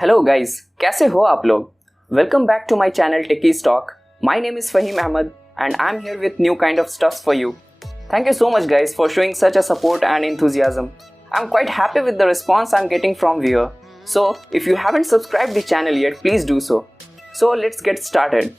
Hello guys, कैसे हो आप लोग? Welcome back to my channel Techies Talk. My name is Fahim Ahmed and I'm here with new kind of stuff for you. Thank you so much guys for showing such a support and enthusiasm. I'm quite happy with the response I'm getting from viewer. So if you haven't subscribed the channel yet, please do so. So let's get started.